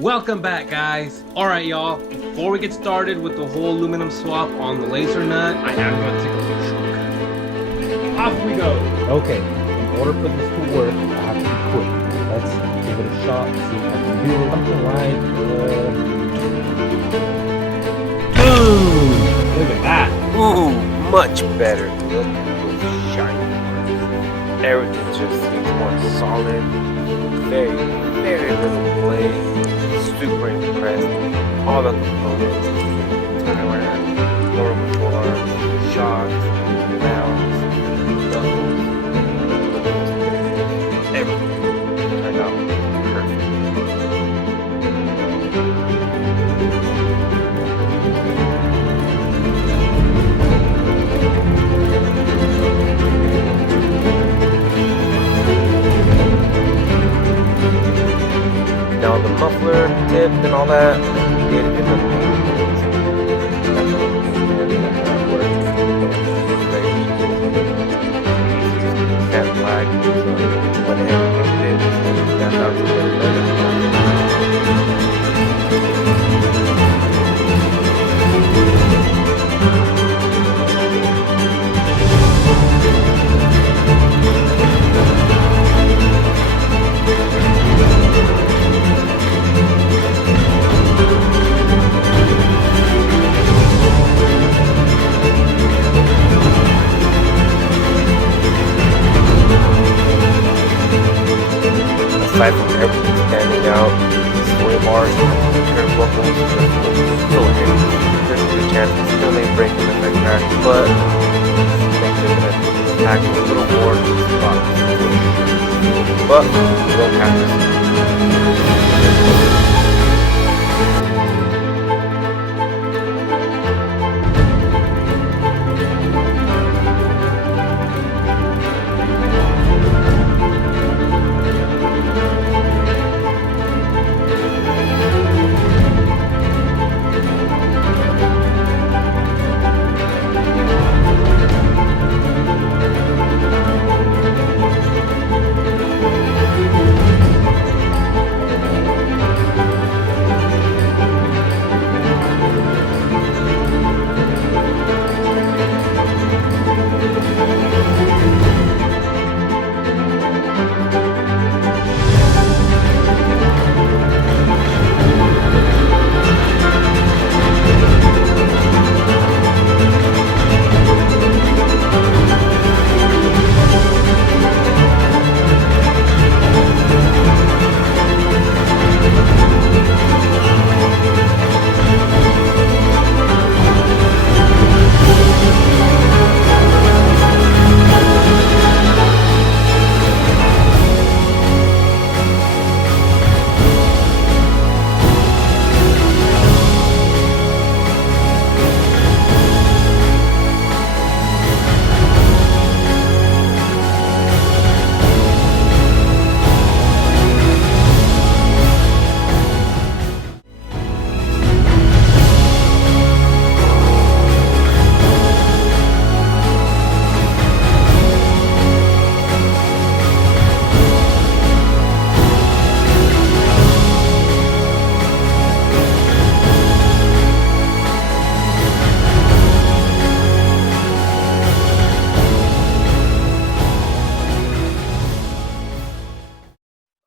Welcome back, guys. Alright, y'all, before we get started with the whole aluminum swap on the Lasernut, I am going to take a little shortcut. Off we go. Okay, in order for this to work, I have to be quick. Let's give it a shot, see if I can do something like, boom! Look at that. Ooh, much better. Look at those shiny parts. Everything just seems more solid. Very, very little play. Super impressed. All the components. Turn around, lower control arms, shocks, valves, knuckles, everything turned out perfect. Now the muffler tip and all that, did it in the paint. That's what worked. Very easy. Can't flag. So went ahead and painted it. That's how it's aside from everything standing out, sway bars, turnbuckles, just look so heavy. There's a good chance it still may break in the next crash, but makes it gonna pack a little more spot. But we'll have to see.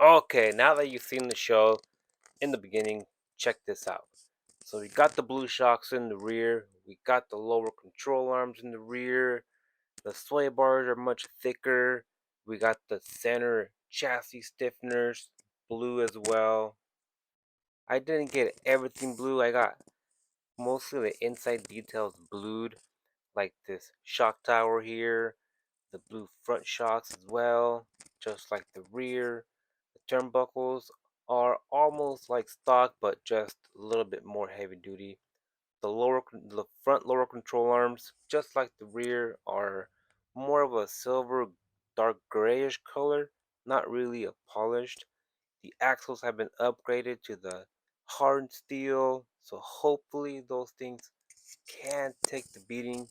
Okay, now that you've seen the show in the beginning, check this out. So we got the blue shocks in the rear, we got the lower control arms in the rear, the sway bars are much thicker, we got the center chassis stiffeners blue as well. I didn't get everything blue, I got mostly the inside details blued, like this shock tower here, the blue front shocks as well, just like the rear. The turnbuckles are almost like stock, but just a little bit more heavy duty. The front lower control arms, just like the rear, are more of a silver, dark grayish color, not really a polished. The axles have been upgraded to the hard steel, so hopefully those things can take the beating,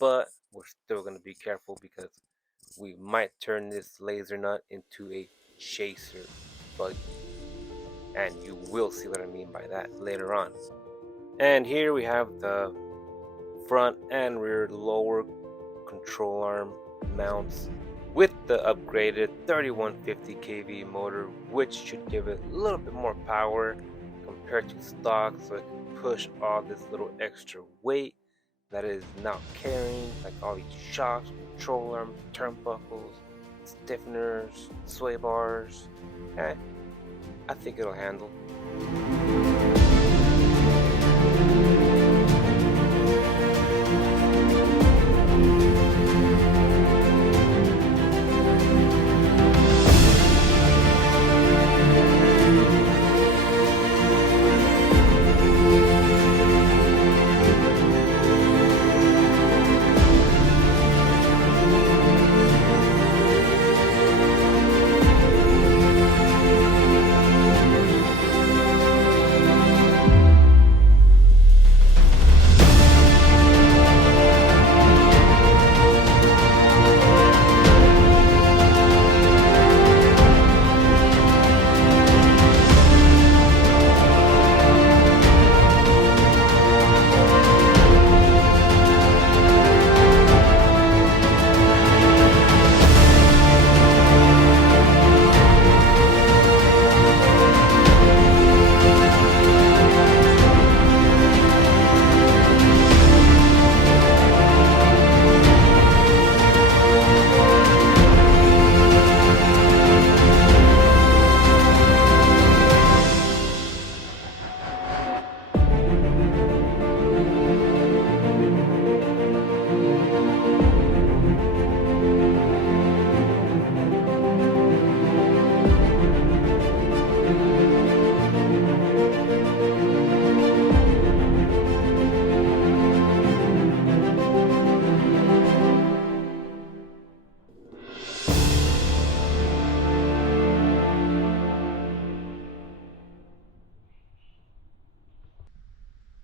but we're still going to be careful because we might turn this laser nut into a chaser buggy. and you will see what I mean by that later on. And here we have the front and rear lower control arm mounts with the upgraded 3150 kV motor, which should give it a little bit more power compared to stock, so it can push all this little extra weight that is now carrying, like all these shocks, control arms, turnbuckles, stiffeners, sway bars. I think it'll handle.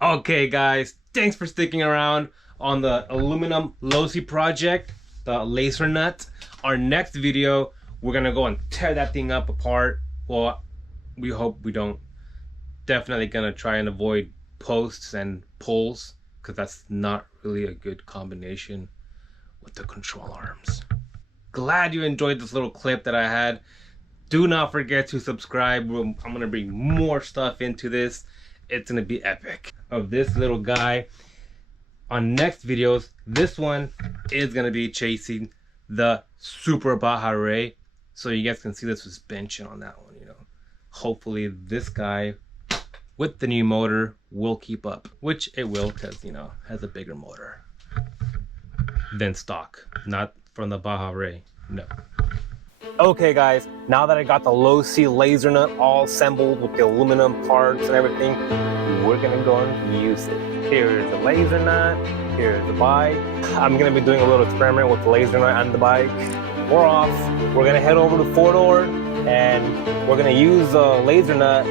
Okay guys, thanks for sticking around on the aluminum Losi project, the Lasernut. Our next video, we're gonna go and tear that thing up apart. Well, we hope we don't. Definitely gonna try and avoid posts and pulls, because that's not really a good combination with the control arms. Glad you enjoyed this little clip that I had. Do not forget to subscribe. I'm gonna bring more stuff into this. It's gonna be epic. Of this little guy on next videos. This one is gonna be chasing the Super Baja Ray, so you guys can see the suspension on that one. You know, hopefully this guy with the new motor will keep up, which it will, because you know, has a bigger motor than stock, not from the Baja Ray. No. Okay guys, now that I got the Losi Lasernut all assembled with the aluminum parts and everything, we're gonna go and use it. Here's the Lasernut, here's the bike. I'm gonna be doing a little experiment with the Lasernut and the bike. We're off. We're gonna head over to 4-door and we're gonna use the Lasernut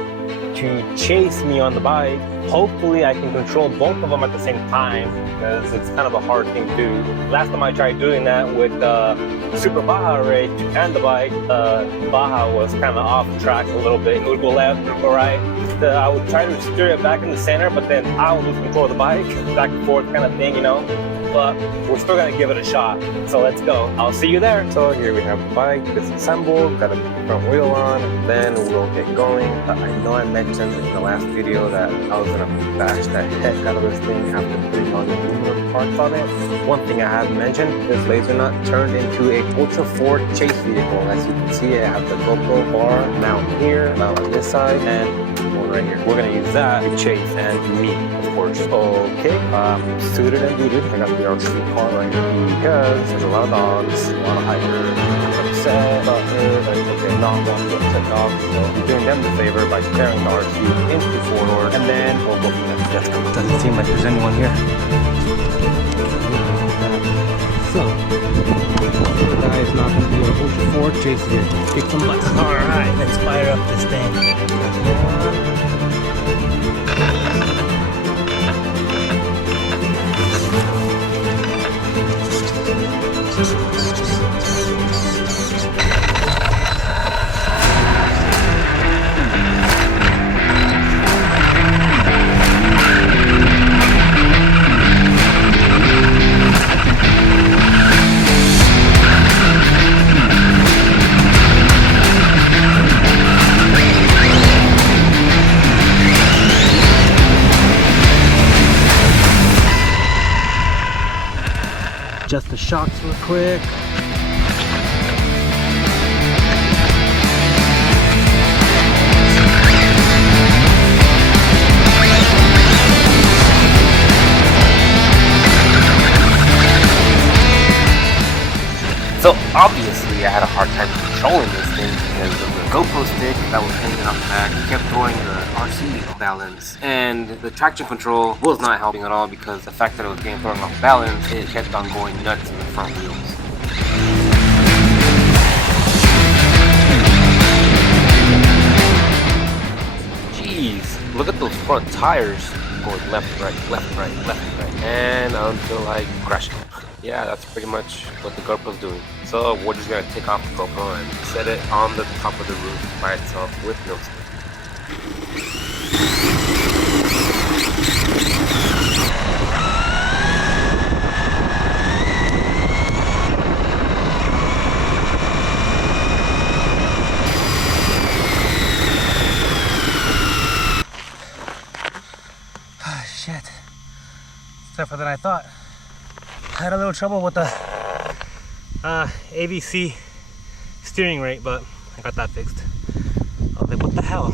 to chase me on the bike. Hopefully I can control both of them at the same time, because it's kind of a hard thing to do. Last time I tried doing that with Super Baja Ray and the bike, Baja was kind of off track a little bit. It would go left, it would go right. I would try to steer it back in the center, but then I would lose control of the bike, back and forth kind of thing, you know. But we're still gonna give it a shot. So let's go. I'll see you there. So here we have the bike disassembled, got a front wheel on, and then we'll get going. I know I mentioned in the last video that I was gonna bash the heck out of this thing after putting on the aluminum parts on it. One thing I haven't mentioned, this Lasernut turned into a Ultra 4 chase vehicle. As you can see, it has the GoPro bar mount here, mount on this side, and one right here. We're gonna use that to chase and meet, of course. Okay, suited and booted. I got the RC car right here because there's a lot of dogs, a lot of hikers, upset about it. Okay, not one to upset dogs, so I'm doing them the favor by carrying the RC into 4-door, and then we'll go from there. Let's go. Doesn't seem like there's anyone here. So, the guy is not going to be an Ultra 4 chase here. Kick some butt. Alright, let's fire up this thing. adjust the shocks real quick. So obviously I had a hard time controlling this thing because of the GoPro stick that was hanging off the back kept throwing the RC off balance, and the traction control was not helping at all because the fact that it was getting thrown off balance, it kept on going nuts in the front wheels. Jeez, look at those front tires going left, right, left, right, left, right, and until I crash it. Yeah, that's pretty much what the GoPro's doing. So we're just gonna take off the GoPro and set it on the top of the roof by itself with no stick. Oh, shit. It's tougher than I thought. I had a little trouble with the AVC steering rate, but I got that fixed. I was like, what the hell?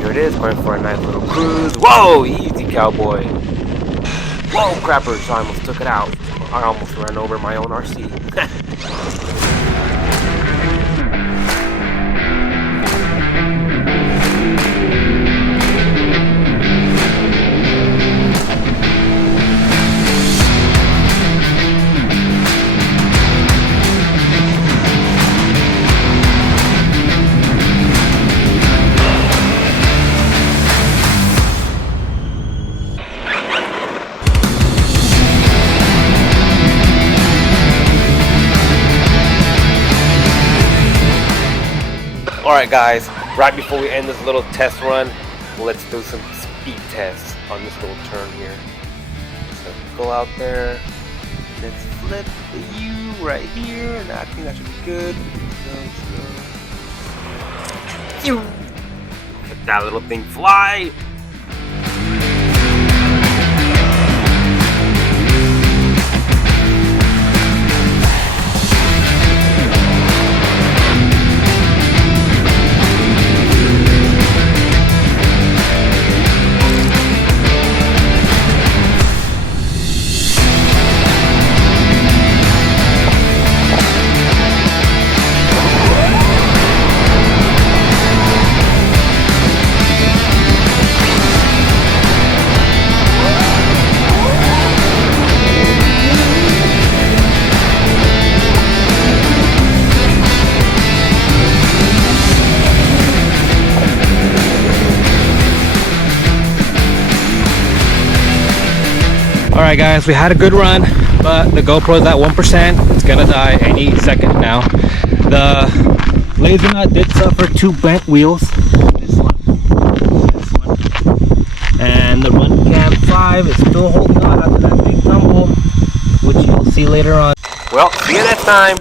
Here it is, going for a nice little cruise. Whoa, easy cowboy. Whoa, crappers, I almost took it out. I almost ran over my own RC. Alright guys, right before we end this little test run, let's do some speed tests on this little turn here. So go out there, let's flip the U right here, and I think that should be good. Let that little thing fly! Alright guys, we had a good run, but the GoPro's at 1%. It's gonna die any second now. The Lasernut did suffer 2 bent wheels. This one. And the Run Cam 5 is still holding on after that big tumble, which you'll see later on. Well, see you next time!